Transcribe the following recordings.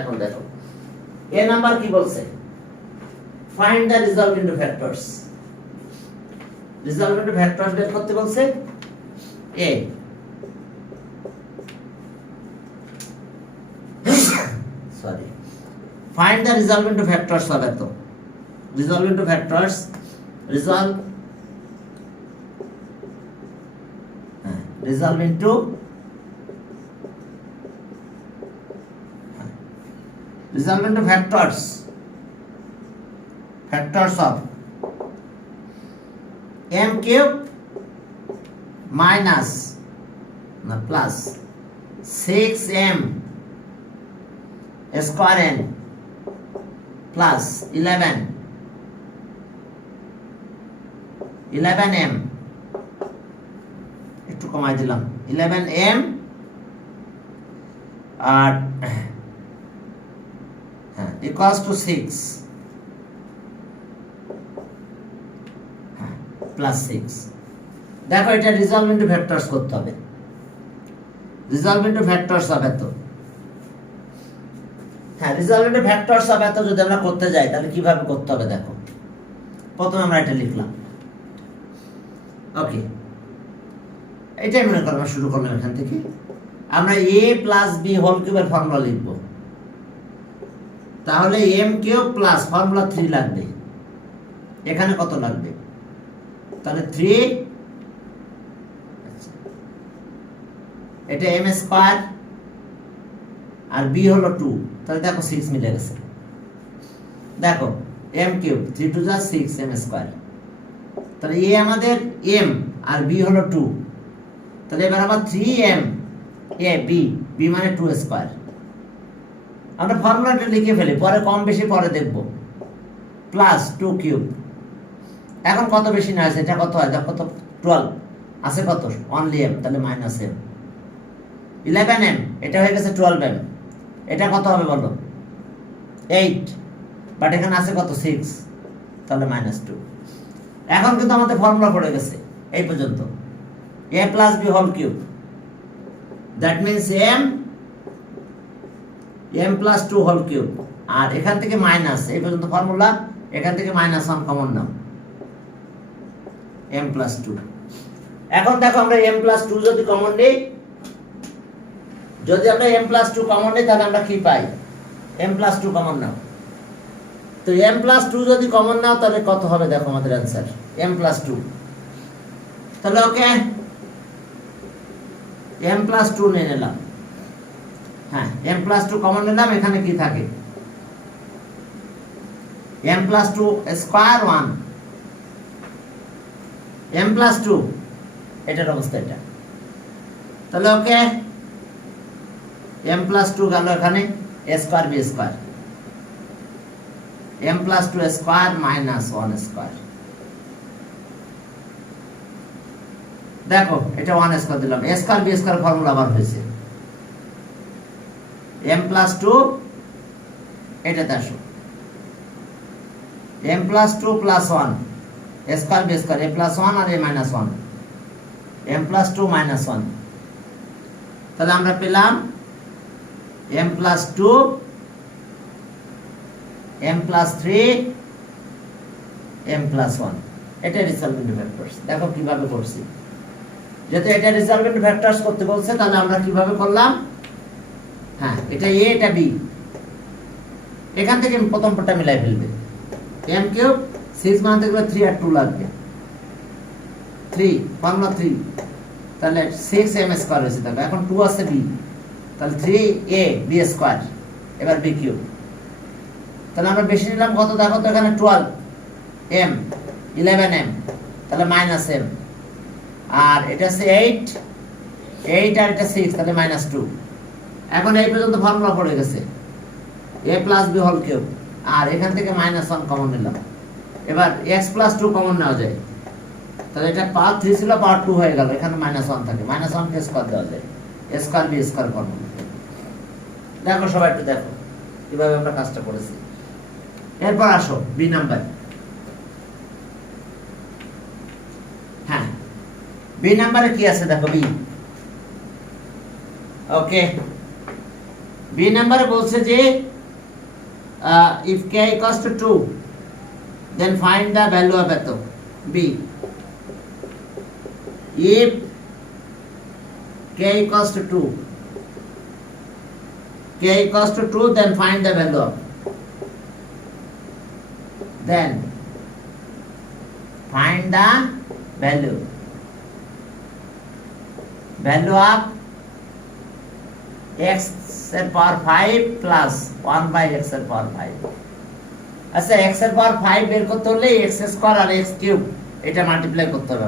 এখন দেখো এ নাম্বার কি বলছে, find the resolve into factors. Resolve into factors বের করতে বলছে। এ sorry, find the resolve into factors হবে তো। Resolve into factors, resolve resolve into resolve into factors of m cube minus plus 6m square n plus 11m একটু কমাই দিলাম 11m R equals to 6 plus 6। দেখো এটা রিজলভ ইনটু ফ্যাক্টরস করতে হবে। Resolve into factors হবে তো, হ্যাঁ রিজলভ ইনটু ফ্যাক্টরস হবে তো। যদি আমরা করতে যাই তাহলে কিভাবে করতে হবে দেখো। প্রথমে আমরা এটা লিখলাম, ওকে এটাই মনে করো শুরু করলাম এখান থেকে। আমরা a প্লাস b হোল কিউবের ফর্মুলা লিখব। তাহলে m কিউব প্লাস ফর্মুলা 3 লাগবে। এখানে কত লাগবে? তাহলে 3, এটা m স্কয়ার আর b হলো 2, তাহলে দেখো 6 মিলে গেছে। দেখো m কিউব 3 2 যা 6 m স্কয়ার, তাহলে a আমাদের m আর b হলো 2, তাহলে এবার আবার 3m a b মানে 2 স্কয়ার। আমরা ফর্মুলাটা লিখে ফেলি, পরে কম বেশি পরে দেখব। প্লাস 2 কিউব, এখন কত বেশি না আছে, এটা কত হয় দেখো তো 12 আছে কত অনলি m, তাহলে মাইনাস m 11m, এটা হয়ে গেছে 12m, এটা কত হবে বলো 8, বাট এখানে আছে কত 6, তাহলে মাইনাস 2। এখন কিন্তু আমাদের ফর্মুলা পড়ে গেছে এই পর্যন্ত, a plus b whole cube, that means m plus 2 whole cube, আর এখান থেকে মাইনাস এই পর্যন্ত ফর্মুলা, এখান থেকে মাইনাস 1 কমন নাও m প্লাস 2। এখন দেখো আমরা m প্লাস 2 যদি কমন নেই, যদি আমরা m প্লাস 2 কমন নেই তাহলে আমরা কি পাই, m প্লাস 2 কমন নাও। তো m প্লাস 2 যদি কমন নাও তাহলে কত হবে দেখো আমাদের অ্যানসার m প্লাস 2। তাহলে ওকে m প্লাস 2 নিয়ে নিলাম। হ্যাঁ m প্লাস 2 কমন নিলাম, এখানে কি থাকে m plus 2 square 1, m plus 2 এটার অবস্থা এটা। তাহলে ওকে m প্লাস 2 গেল এখানে a square b square, m plus 2 square minus 1 square. দেখো এটা 1 স্কয়ার দিলাম, a square b square formula আবার হয়েছে m প্লাস 2, এটাতে আসো m plus 2 plus 1 a square b square, a plus 1 আর a minus 1, m plus 2 minus 1। তাহলে আমরা পেলাম m plus 2, m plus 3, m plus 1। এটা রিজলভ ইনটু ফ্যাক্টরস। দেখো কিভাবে করছি, যেহেতু এটা রিজলভ ইনটু ফ্যাক্টরস করতে বলছে তাহলে আমরা কিভাবে করলাম, হ্যাঁ এটা a এটা b, এখান থেকে প্রথম পদটা মিলাই ফেলবে। m কিউব 6 মানে দেখবে 3 আর 2 লাগবে, 3 ফর্মুলা 3, তাহলে 6m স্কয়ার হয়েছে। দেখো এখন 2 আছে b, তাহলে 3a b স্কয়ার, এবার b কিউব। তাহলে আমরা বেশি নিলাম কত দেখো তো এখানে 12m 11m, তাহলে মাইনাস m, আর এটা আছে 8 আর এটা 6, তাহলে মাইনাস 2। এখন এই পর্যন্ত ফর্মুলা পড়ে গেছে a plus b whole cube, আর এখান থেকে মাইনাস 1 কমন নিলাম। এবার x প্লাস 2 কমন নেওয়া যায়, তাহলে এটা পাওয়ার 3 ছিল পাওয়ার 2 হয়ে গেল, এখানে মাইনাস 1 থাকে, মাইনাস 1 কে স্কয়ার দেওয়া যায়, a square b square formula. দেখো সবাই একটু দেখো কিভাবে আমরা কাজটা করেছি। এরপর আসো b নাম্বার। হ্যাঁ b নাম্বারে কি আছে দেখো b, ওকে বি নাম্বারে বলছে যে if k equals to 2 then find the value of এত b if k equals to 2 k equals to 2 then find the value of then find the value of x এর পাওয়ার 5 plus 1 by x এর পাওয়ার 5 আচ্ছা x এর পাওয়ার 5 বের করতে হলে x square আর x cube এটা মাল্টিপ্লাই করতে হবে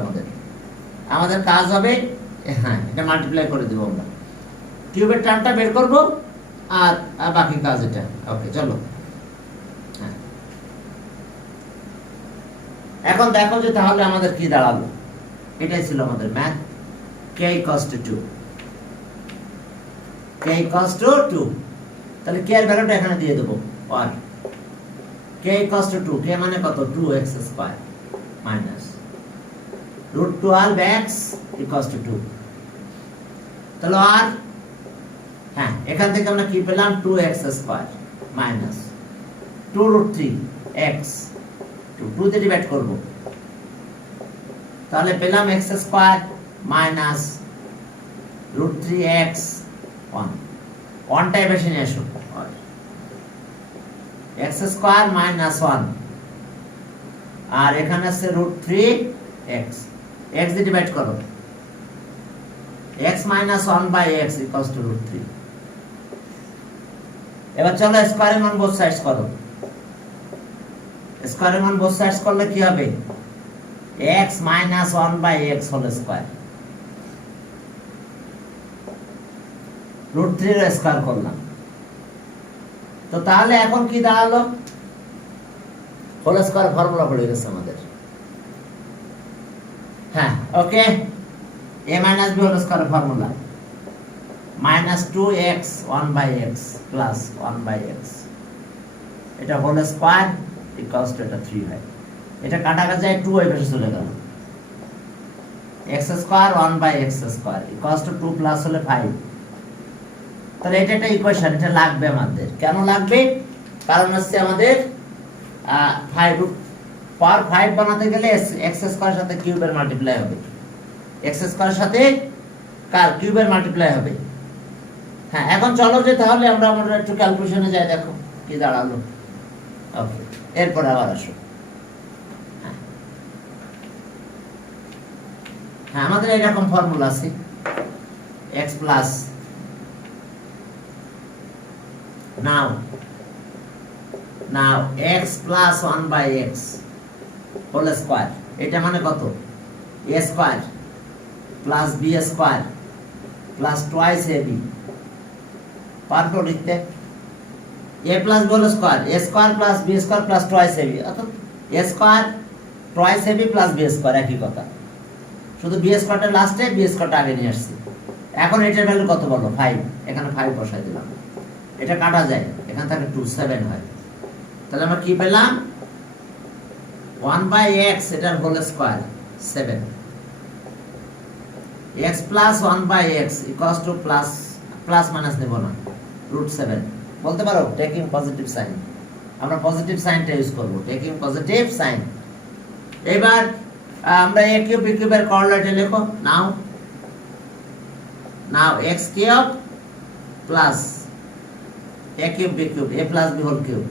আমাদের কাজ হবে হ্যাঁ এটা মাল্টিপ্লাই করে দেব আমরা কিউবের টার্মটা বের করব আর বাকি কাজ এটা ওকে চলো হ্যাঁ এখন দেখো যে তাহলে আমাদের কি দাঁড়ালো এটাই ছিল আমাদের math k equals to 2 k equals to 2 তাহলে k এর ভ্যালুটা এখানে দিয়ে দেব আর k equals to 2 k মানে কত 2x square minus √12x equals to 2 তাহলে আর হ্যাঁ এখান থেকে আমরা কি পেলাম 2x স্কয়ার মাইনাস 2√3x 2 দিয়ে ডিভাইড করব তাহলে পেলাম x স্কয়ার মাইনাস √3x 1 টাই বেশি নিয়ে আসো x স্কয়ার মাইনাস 1 আর এখানে আছে √3x x দিয়ে ডিভাইড করো x minus 1 by x equals to √3 এবার চলো স্কয়ারের মান বোথ সাইডস করো স্কয়ারের মান বোথ সাইডস করলে কি হবে x minus 1 by x whole square √3 এর স্কয়ার করলাম তো তাহলে এখন কি দাঁড়ালো হোল স্কয়ার ফর্মুলা পড়ে গেছে আমাদের হ্যাঁ ওকে a minus b whole square formula minus 2x 1 by x plus 1 by x এটা whole square equals to এটা 3 হয় এটা কাটা যায় 2 এই পাশে চলে গেল x square 1 by x square equals to 2 plus হলে 5 তাহলে এটা একটা ইকুয়েশন এটা লাগবে আমাদের কেন লাগবে কারণ হচ্ছে আমাদের 5 পাওয়ার 5 বানাতে গেলে x স্কয়ারের সাথে কিউবের মাল্টিপ্লাই হবে x স্কয়ারের সাথে কার কিউবের মাল্টিপ্লাই হবে হ্যাঁ এখন চলো যে তাহলে আমরা একটু ক্যালকুলেশনে যাই দেখো কি দাঁড়ালো ওকে এরপর আবার আসো হ্যাঁ আমাদের এরকম ফর্মুলা আছে x plus now x plus 1 by x whole square এটা মানে কত a square plus b square plus twice ab পারবো লিখতে a plus b whole square a square plus b square plus twice ab অর্থাৎ a square twice ab plus b square একই কথা শুধু b squareটা লাস্টে b squareটা আগে নিয়ে আসছি এখন এটার ভ্যালু কত বলো 5 এখানে 5 বসাই দিলাম এটা কাটা যায় এখান থেকে 2 7 হয় তাহলে আমরা কি পেলাম 1 by x এটার whole square 7 x plus 1 by x equals to plus minus দেব না √7 বলতে পারো টেকিং পজিটিভ সাইন আমরা পজিটিভ সাইনটা ইউজ করব টেকিং পজিটিভ সাইন এবার আমরা a কিউব b কিউবের কোঅর্ডিনেটে লিখো নাও x cube plus a cube b cube a plus b whole cube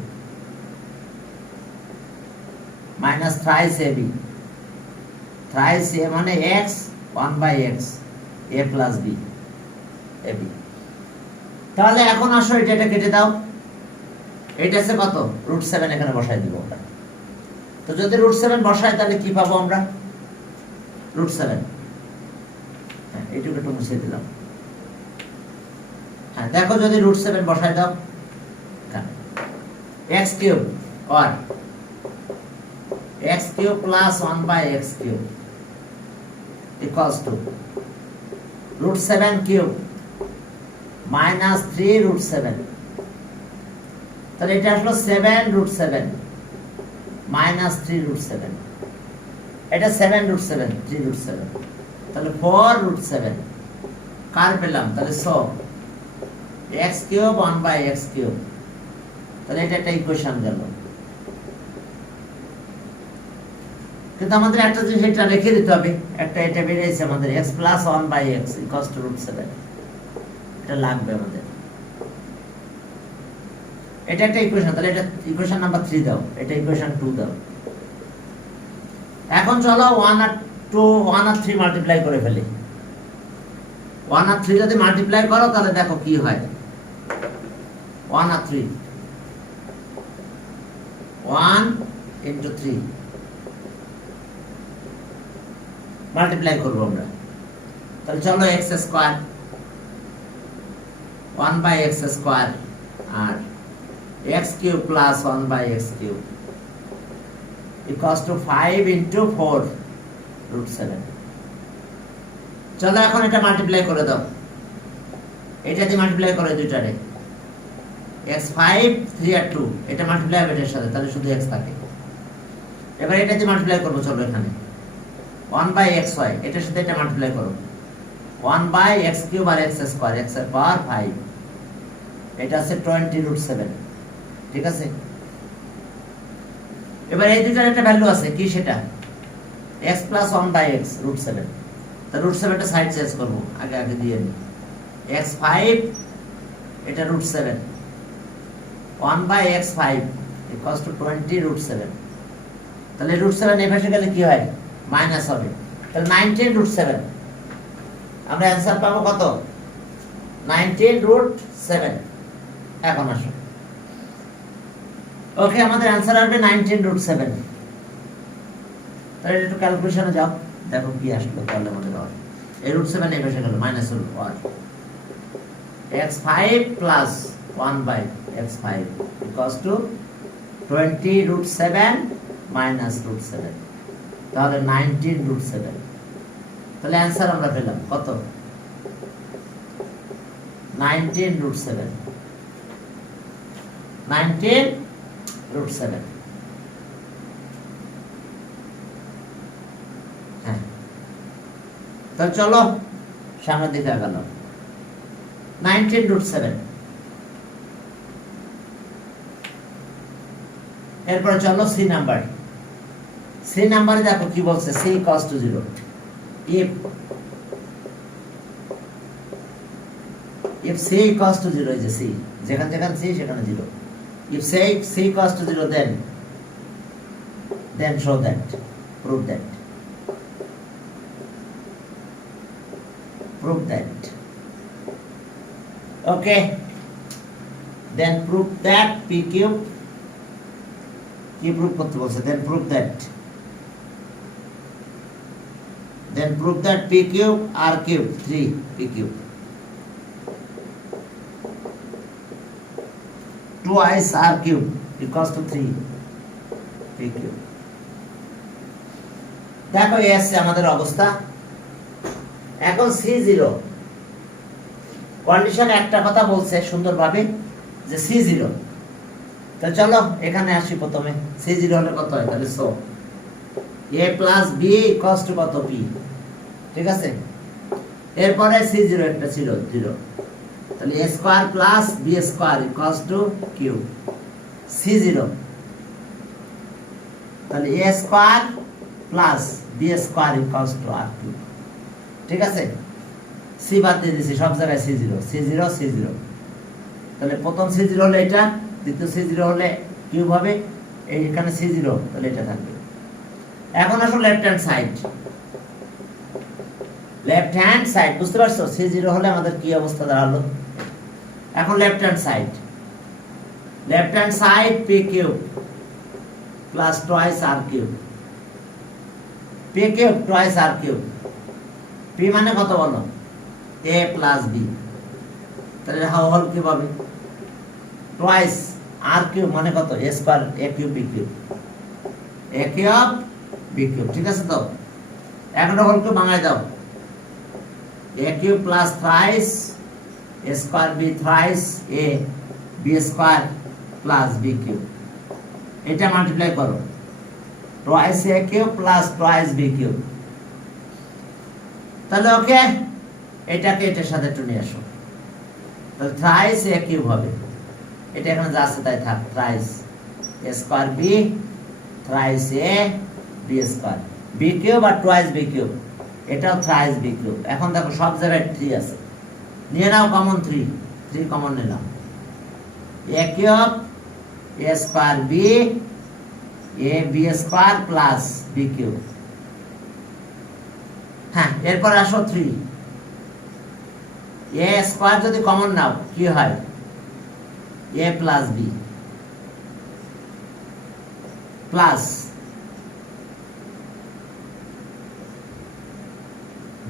minus thrice ab thrice a মানে x 1 by x a plus b ab তাহলে এখন আসো এটা কেটে দাও এটা আছে কত √7 এখানে বসাই দিব আমরা তো যদি √7 বসাই তাহলে কি পাবো আমরা √7 হ্যাঁ এইটুকু একটু মুছে দিলাম হ্যাঁ দেখো যদি √7 বসাই দাও x cube or x cube plus 1 by x cube equals to √7 cube minus 3 √7 তাহলে এটা আসলো 7 √7 minus 3 √7 এটা 7 √7 3 √7 তাহলে 4 √7 কার পেলাম তাহলে so x cube 1/x cube. তাহলে এটা একটা ইকুয়েশন গেল। কিন্তু আমাদের একটা জিনিস এটা রেখে দিতে হবে, একটা এটা বেরিয়েছে আমাদের x plus 1/x equals to √7। এটা লাগবে আমাদের, এটা একটা ইকুয়েশন। তাহলে এটা ইকুয়েশন নাম্বার 3 দাও, এটা ইকুয়েশন 2 দাও। এখন চলো 1 আর 2 1 আর 3 মাল্টিপ্লাই করে ফেলি। 1 আর 3 যদি মাল্টিপ্লাই করো তাহলে দেখো কি হয়। 1 আর 3 1 into 3 মাল্টিপ্লাই করবো আমরা। তাহলে চলো x স্কয়ার 1/x স্কয়ার আর x cube plus 1/x cube equals to 5 into 4 √7। চলো এখন এটা মাল্টিপ্লাই করে দাও, এটা দিয়ে মাল্টিপ্লাই করে দুইটারে। x5 3 আর 2 এটা মাল্টিপ্লাই হবে এটার সাথে, তাহলে শুধু x থাকে। এবার এটা দিয়ে মাল্টিপ্লাই করবো। চলো এখানে 1/x হয়, এটার সাথে এটা মাল্টিপ্লাই করো। 1/x কিউব আর x স্কয়ার, x এর পাওয়ার 5, এটা আছে 20 √7। ঠিক আছে, এবার এই দুটার একটা ভ্যালু আছে কি, সেটা x প্লাস 1/x √7। তা √7টা সাইড চেঞ্জ করবো, আগে আগে দিয়ে নিই। x5 এটা √7, 1/x5 ইকুয়ালস টু 20 √7। তাহলে √7 এই পাশে গেলে কি হয়, মাইনাস হবে। তাহলে 19 √7 আমরা অ্যানসার পাবো কত, 19 √7। এখন আসো, ওকে, আমাদের অ্যানসার আসবে 19 √7। তাহলে একটু ক্যালকুলেশনে যাও, দেখো কি আসলো। তাহলে আমাদের হবে এই √7 এই পাশে গেল মাইনাস হলো x5 plus 1/x5 equals to 20 √7 minus √7, তাহলে 19 √7। তাহলে অ্যানসার আমরা পেলাম কত, 19 √7, 19 √7। হ্যাঁ, তো চলো সামনের দিকে আগানো। 19 √7। এরপরে চলো সি নাম্বার। সি নাম্বারে দেখো কি বলছে, c equals to 0 if c equals to 0 is a c, যেখানে যেখানে c সেখানে 0। if c equals to 0 then show that, prove that okay, then prove that p cube কি prove করতে বলছে, then prove that p cube r cube 3 p cube twice r cube equals to 3 p cube। দেখো এই আছে আমাদের অবস্থা। এখন c0 condition একটা কথা বলছে সুন্দরভাবে যে c0। তো চলো এখানে আসি প্রথমে। c0 হলে কত হয়, তাহলে so a plus b equals to কত, p। ঠিক আছে, এরপরে c0 একটা ছিল 0, তাহলে a square plus b square equals two q c0। তাহলে a square plus b square equals two r cube. ঠিক আছে, c বাদ দিয়ে দিয়েছি, সব জায়গায় c0। তাহলে প্রথম c0 হলে এটা, দ্বিতীয় c0 হলে কিউব হবে, এইখানে c0, তাহলে এটা থাকবে। এখন আসো লেফট হ্যান্ড সাইড, বুঝতে পারছো c0 হলে আমাদের কি অবস্থা দাঁড়ালো। এখন left hand side p cube plus twice r cube, p cube twice r cube. p মানে কত বলো, a প্লাস b, তাহলে হোল কিউব হবে। টুয়াইস r কিউব মানে কত, a square a cube b cube, a cube b cube. ঠিক আছে, তো একটা হোল কিউব ভাঙাই দাও, a cube plus thrice a square b thrice a b square plus b cube. এটা multiply করো, twice a cube plus twice b cube. তাহলে ওকে, এটাকে এটার সাথে একটু নিয়ে আসো। তাহলে থ্রাইস এ কিউব হবে, এটা এখানে যা আছে তাই থাক, থ্রাইস এ স্কয়ার বি থ্রাইস এ বি স্কয়ার বি কিউব আর টুয়াইস বি কিউব, এটাও থ্রাইস বি কিউব। এখন দেখো সব জায়গায় 3 আছে, নিয়ে নাও কমন 3 কমন নিলাম, A cube A square B A B square plus B cube. হ্যাঁ, এরপর আসো 3 এ স্কয়ার যদি কমন নাও কি হয়, A plus B plus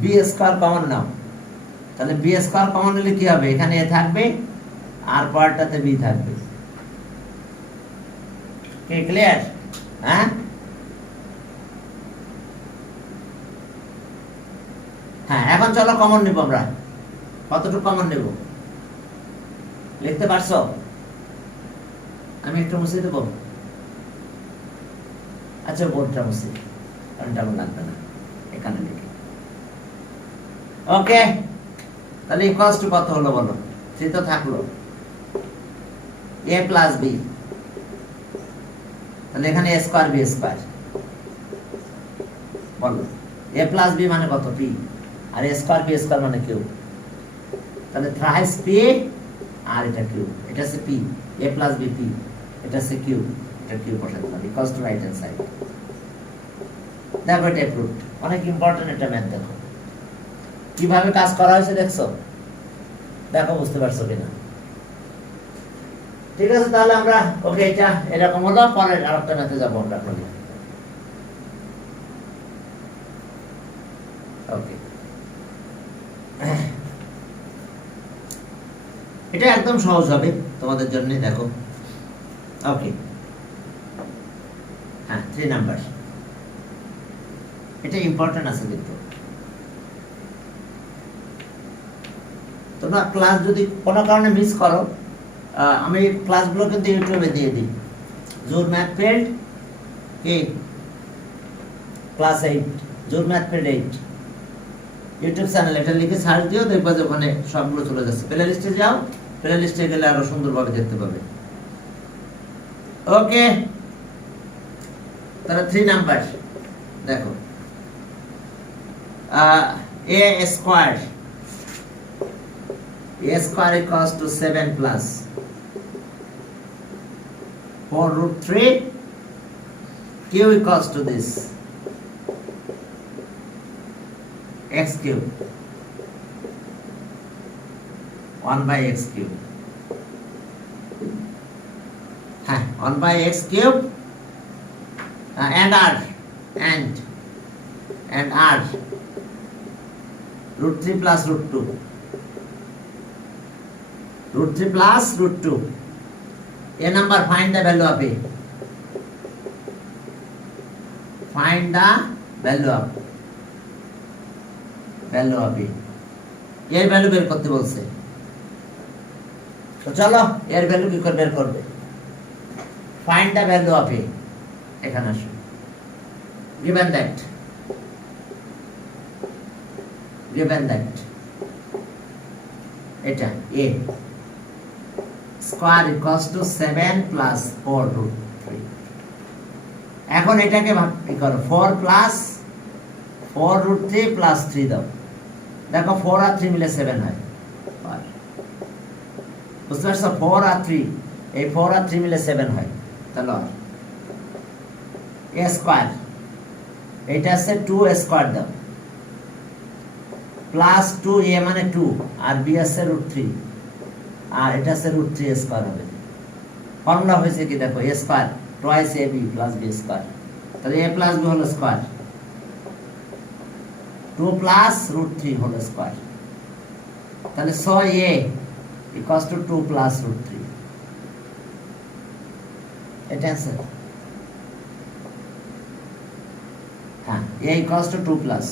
B square common নাও, তাহলে বি স্কয়ার কমন নিলে কি হবে, এখানে এ থাকবে আর পরেরটাতে বি থাকবে। কি ক্লিয়ার? হ্যাঁ হ্যাঁ, এখন চলো কমন নিব আমরা। কতটুকু কমন নেব লিখতে পারছো? আমি একটু মুছে দেবো। আচ্ছা, বোর্ডটা মুছে, কারণ তেমন লাগবে না, এখানে লিখে। ওকে, তাহলে ইকুয়ালস টু কত হলো বলো? 3 তো থাকলো, এ প্লাস বি, তাহলে এখানে এ স্কয়ার বি স্কয়ার বলো। এ প্লাস বি মানে কত? পি, আর এ স্কয়ার বি স্কয়ার মানে কিউ, তাহলে থ্রাইস পি আর এটা কিউ, এটা হচ্ছে পি, এ প্লাস বি পি, এটা হচ্ছে কিউ, এটা কিউ বসাতে পারি, equals to right hand side. দেখো এটা প্রুফড, অনেক ইম্পর্টেন্ট একটা ম্যাথ। দেখো কিভাবে কাজ করা হয়েছে, দেখছো? দেখো বুঝতে পারছো কিনা? ঠিক আছে, তাহলে আমরা ওকে এটা এরকম হলো, পরের আরেকটা ম্যাথে যাবো আমরা। ওকে, এটা একদম সহজ হবে তোমাদের জন্য, দেখো। ওকে, হ্যাঁ 3 নাম্বার, এটা ইম্পর্টেন্ট আছে কিন্তু। তোমরা ক্লাস যদি কোনো কারণে মিস করো, আমি ক্লাসগুলো কিন্তু ইউটিউবে দিয়ে দিই। জোর ম্যাথ ফিল্ড কি ক্লাস 8, জোর ম্যাথ ফিল্ড 8 ইউটিউব চ্যানেল, এটা লিখে সার্চ দিও, দেখবা যে ওখানে সবগুলো চলে যাচ্ছে। প্লে লিস্টে যাও, প্লে লিস্টে গেলে আরো সুন্দরভাবে দেখতে পাবে। ওকে, তাহলে 3 নাম্বার দেখো, এ square equals to 7 plus 4 root 3 q equals to this x cube 1 by x cube, হ্যাঁ 1 by x cube and r and r root 3 plus root 2, root 3 plus root 2. A number, find the value of a. Find the value of a. এর value বের করতে বলছে, তো চলো এর value কি করে বের করবে? Find the value of a. এখানে আসো, given that এটা a স্কয়ার ইকুয়ালস টু 7 প্লাস 4 রুট 3। এখন এটাকে ভাগ করো, 4 প্লাস 4 রুট 3 প্লাস 3 দাও, দেখো 4 আর 3 মিলে 7 হয়। বুঝতে পারছো? 4 আর 3, এই 4 আর 3 মিলে 7 হয়। তাহলে a স্কয়ার, এটা আছে 2 স্কয়ার দাও, প্লাস 2a মানে 2, আর b আছে রুট 3, আর এটা আছে রুট 3 স্কয়ার হবে। ফর্মুলা হয়েছে কি দেখো, a square twice ab plus b square, তাহলে a plus b whole square 2 plus root 3 whole square, তাহলে 6a equals to 2 plus root 3। এটা आंसर, হ্যাঁ a ইকুয়ালস টু 2 প্লাস।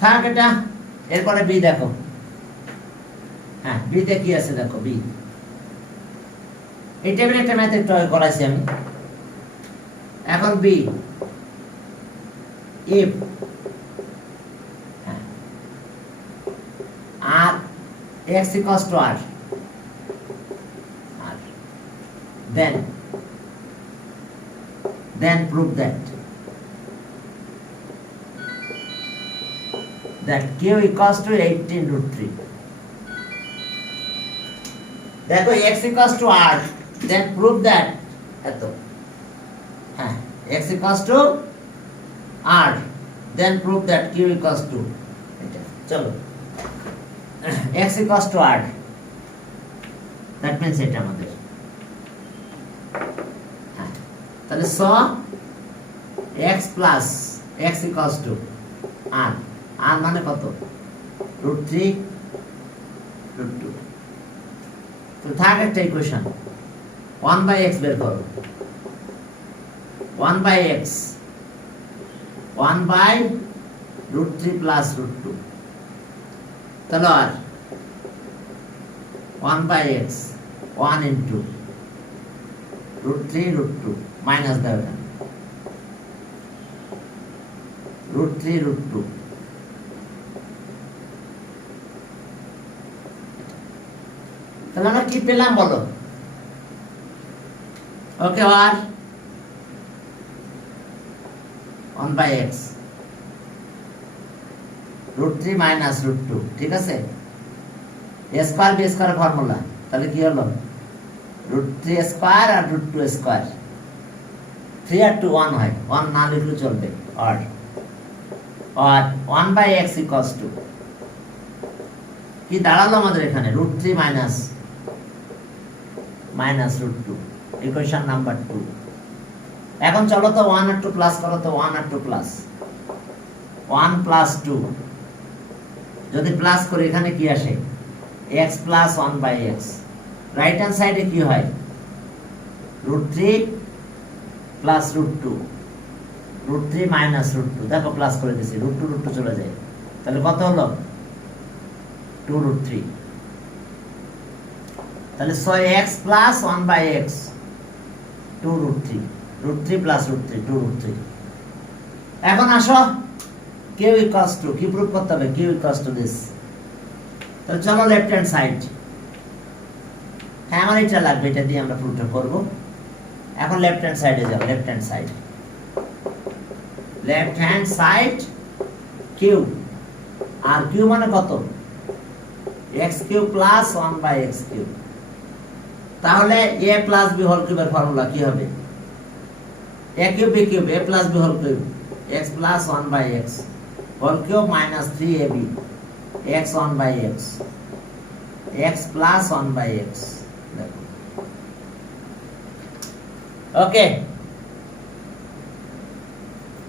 থাক এটা, এরপরে বি দেখো, হ্যাঁ বি তে কি আছে দেখো, বি এই টেবিলে একটা ম্যাথ একটু করাইছি আমি। এখন B if x equals to r, then prove that q equals to 18 root 3. দেখো x equals to r, then prove that এত, হ্যাঁ x equals to r, then prove that q equals to এটা, চলো x equals to r, that means এটা আমাদের, হ্যাঁ তাহলে স x plus x equals to r, r মানে কত, root 3 root 2. তো থাক একটা ইকুয়েশন, 1 by x বের করো, 1 by x, 1 by root 3 plus root 2, তাহলে আর 1 by x, 1 into root 3 root 2 minus দেওয়া যায়, root 3 root 2, তাহলে আমরা কি পেলাম বলো, ওকে আর 1 by x root 3 minus root 2, ঠিক আছে, a square b square formula, তাহলে কি হলো root 3 square আর root 2 square, 3 আর 2 1 হয়, 1 না লিখলে চলবে, আর 1 by x equals to কি দাঁড়ালো আমাদের এখানে, root 3 minus root 2, equation number 2. এখন চলো তো 1 আর 2 প্লাস করো তো, 1 আর 2 প্লাস, 1 plus 2, যদি প্লাস করি এখানে কি আসে, x plus 1 by x, right hand সাইডে কি হয়, root 3 plus root 2, root 3 minus root 2, দেখো প্লাস করে দিছি, root 2 চলে যায়, তাহলে কত হলো 2 root 3, তাহলে so x plus 1 by x 2 root 3, root 3 plus root 3 2 root 3. এখন আসো q equals to, কি প্রুফ করতে হবে, q equals to this, তাহলে চলো লেফট হ্যান্ড সাইড, হ্যাঁ আমার এটা লাগবে, এটা দিয়ে আমরা প্রুফটা করব। এখন লেফট হ্যান্ড সাইডে যাও, লেফট হ্যান্ড সাইড q, আর q মানে কত, x cube plus 1 by x cube, তাহলে a plus b whole cube এর ফর্মুলা কি হবে, a cube b cube, a plus b whole cube, x plus 1 by x whole cube minus 3ab, x 1 by x, x plus 1 by x, ওকে।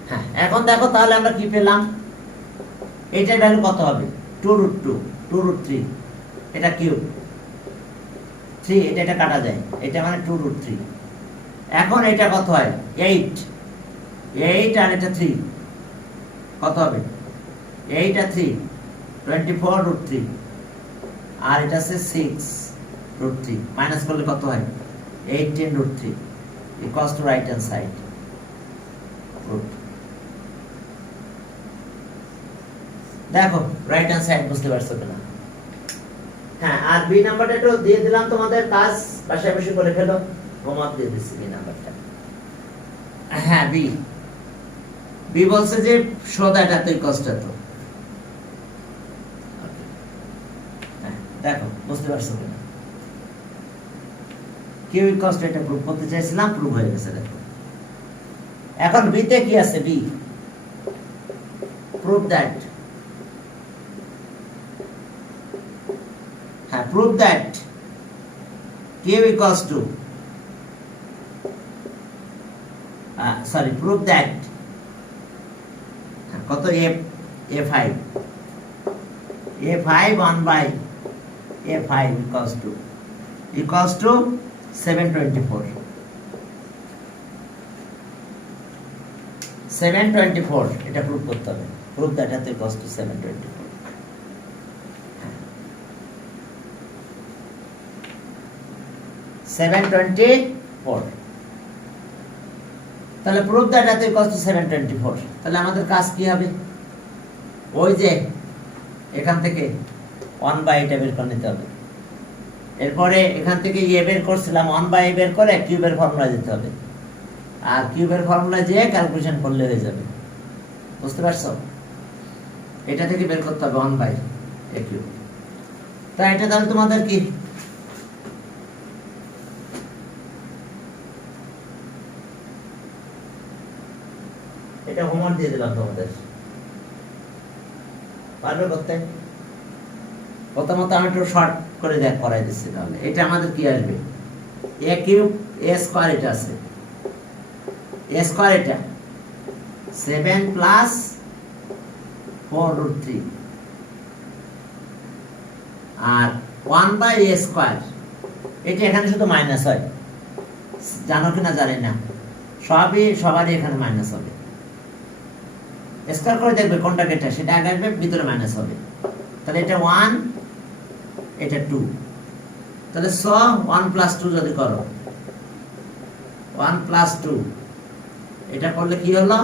হ্যাঁ এখন দেখো তাহলে আমরা কি পেলাম, এটার ভ্যালু কত হবে, 2 root 2 2 root 3, এটা কিউব 3, এটা কাটা যায়, এটা মানে 2 root 3, এখন এটা কত হয় 8 আর এটা 3, কত হবে 8 আর 3 24 root 3, আর এটা আছে 6 root 3, মাইনাস করলে কত হয় 18 root 3 equals to right hand side root, দেখো রাইট হ্যান্ড সাইড বুঝতে পারছো কিনা, হ্যাঁ আর বি নাম্বারটা একটু দিয়ে দিলাম তোমাদের, কাজ বাসায় বসে করে ফেলো, হোমওয়ার্ক দিয়ে দিচ্ছি বি নাম্বারটা, হ্যাঁ বি বলছে যে সোদাটা তুই কষ্ট তো, দেখো বুঝতে পারছো কিনা, কিউ কষ্ট এটা প্রুফ করতে চাইছিলাম, প্রুফ হয়ে গেছে, দেখো এখন বি তে কি আছে, B proof that, prove that q equals to prove that কত a5 1 by a5 equals to 724 এটা প্রুফ করতে হবে, prove that equals to 724, তাহলে প্রুফ দ্যাট এত ইকুয়ালস টু 724, তাহলে আমাদের কাজ কি হবে, ওই যে এখান থেকে 1/a বের করে নিতে হবে। এরপরে এখান থেকে এ বের করছিলাম, 1/a বের করে কিউবের ফর্মুলা দিতে হবে, আর কিউবের ফর্মুলা যে ক্যালকুলেশন করলে হয়ে যাবে। বুঝতে পারছো? এটা থেকে বের করতে হবে 1/a কিউব। তা এটা তাহলে তোমাদের কি এটা হোমওয়ার্ক দিয়ে দিলাম তোমাদের, পারবে করতে? প্রথমত আমি একটু শর্ট করে করাই দিচ্ছি। তাহলে এটা আমাদের কি আসবে? a কিউব a স্কয়ার, এটা আছে a স্কয়ার, এটা 7 প্লাস 4√3, আর 1/a স্কয়ার, এটা এখানে শুধু মাইনাস হয়, জানো কিনা জানি না, সবারই এখানে মাইনাস হবে। স্কয়ার করে দেখবে কোনটা কেটে, সেটা আগে আসবে, ভিতরে মাইনাস হবে। তাহলে এটা 1, এটা 2, তাহলে 1 প্লাস 2 যদি করো, 1 প্লাস 2, এটা করলে কি হলো?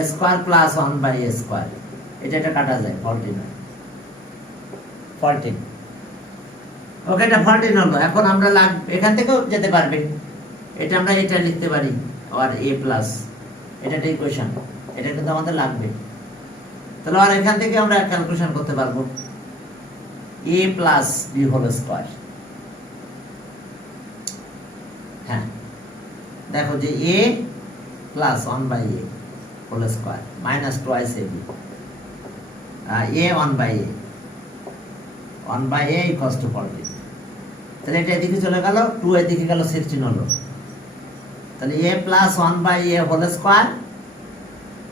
a square plus 1/a square, এটা কাটা যায়, 14 হয়। 14, ওকে, এটা 14 হলো। এখন আমরা এখান থেকেও যেতে পারবে, এটা আমরা এটা লিখতে পারি, আর a প্লাস, এটা ইকুয়েশন, এটা কিন্তু আমাদের লাগবে। তাহলে আর এখান থেকে আমরা ক্যালকুলেশন করতে পারবো a plus b whole square. হ্যাঁ, দেখো যে a plus 1/a whole square minus twice ab, a 1/a 1/a equals to 14। তাহলে এটা এদিকে চলে গেল, 2 এদিকে গেল, 16 হলো। তাহলে a plus 1/a whole square,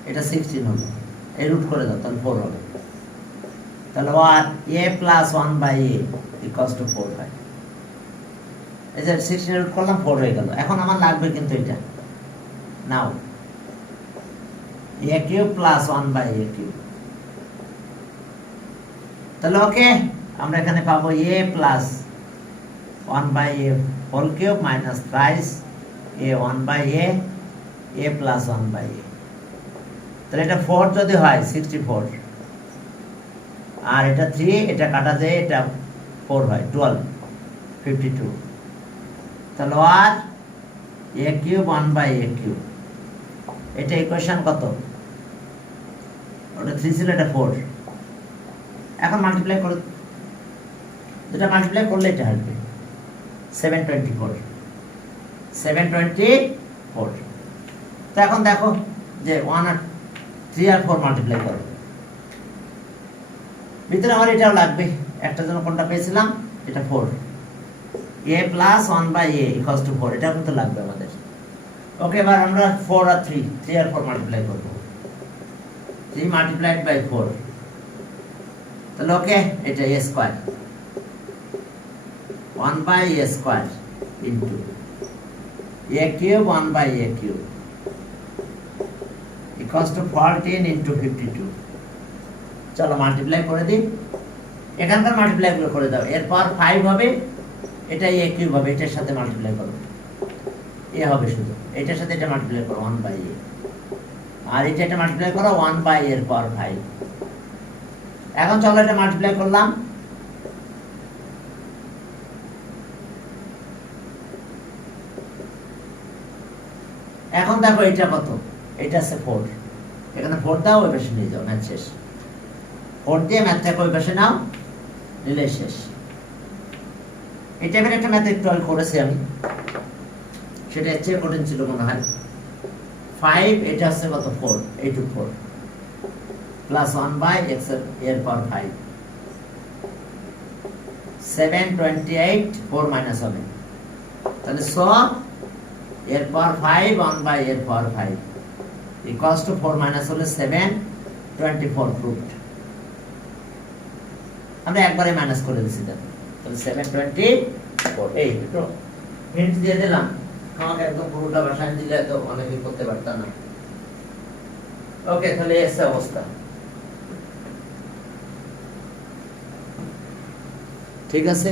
এটা 16 হলো। এই রুট করে দাও, তাহলে 4 হবে। তাহলে a plus 1/a equals two 4 হয়। এই যে 16 রুট করলাম, 4 হয়ে গেল। এখন আমার লাগবে কিন্তু এটা, now a cube plus 1/a cube. তাহলে ওকে, আমরা এখানে পাবো a plus 1/a whole cube minus thrice a 1/a, a plus 1/a। তাহলে এটা 4 যদি হয় 64, আর এটা 3, এটা কাটা যায়, এটা 4 হয়, 12, 52। তাহলে আর a কিউব 1/a কিউব, এটা ইকুয়েশন কত? ওটা 3 ছিল, এটা 4। এখন মাল্টিপ্লাই করে, দুটা মাল্টিপ্লাই করলে এটা আসবে 724। 724। তো এখন দেখো যে 1 আর 3 আর 4 মাল্টিপ্লাই করো, ভিতরে আমার এটাও লাগবে। একটা জন্য কোনটা পেয়েছিলাম? এটা 4, a plus 1/a equals two 4, এটা কিন্তু লাগবে আমাদের। ওকে, এবার আমরা 4 আর 3 আর 4 মাল্টিপ্লাই করব। 3 মাল্টিপ্লাইড বাই 4, তাহলে ওকে, এটা a square 1/a square into a cube 1/a cube equals to 14 into 52। চলো মাল্টিপ্লাই করে দিই, এখানকার মাল্টিপ্লাই গুলো করে দাও। এরপর 5 হবে, এটা a কিউব হবে, এটার সাথে মাল্টিপ্লাই করো, a হবে শুধু, এটার সাথে এটা মাল্টিপ্লাই করো 1/a, আর এটা মাল্টিপ্লাই করো 1/a এর পাওয়ার 5। এখন চলো এটা মাল্টিপ্লাই করলাম, এখন দেখো এটা কত? এটা আছে 4, এখানে 4 দাও, ওই পাশে নিয়ে যাও, ম্যাথ শেষ। 4 দিয়ে ম্যাথটাকে ওই পাশে নাও, নিলে শেষ। এটা এবার একটা ম্যাথ একটু আগে করেছি আমি, সেটা চেয়ে কঠিন ছিল মনে হয়। 5, এটা আছে কত? 4, এইটুক 4 প্লাস 1/x এর পাওয়ার 5, 728, 4 মাইনাস হবে, তাহলে এর পাওয়ার 5 1/a এর পাওয়ার 5 ইকুয়ালস টু 4 মাইনাস হলে 724 প্রুফড। আমরা একবারে মাইনাস করে দিছি, তাহলে 724। এই একটু হিন্ট দিয়ে দিলাম, আমাকে একদম পুরোটা ভাষায় দিলে তো অনেকে করতে পারতাম না। ওকে, তাহলে এসে অবস্থা ঠিক আছে।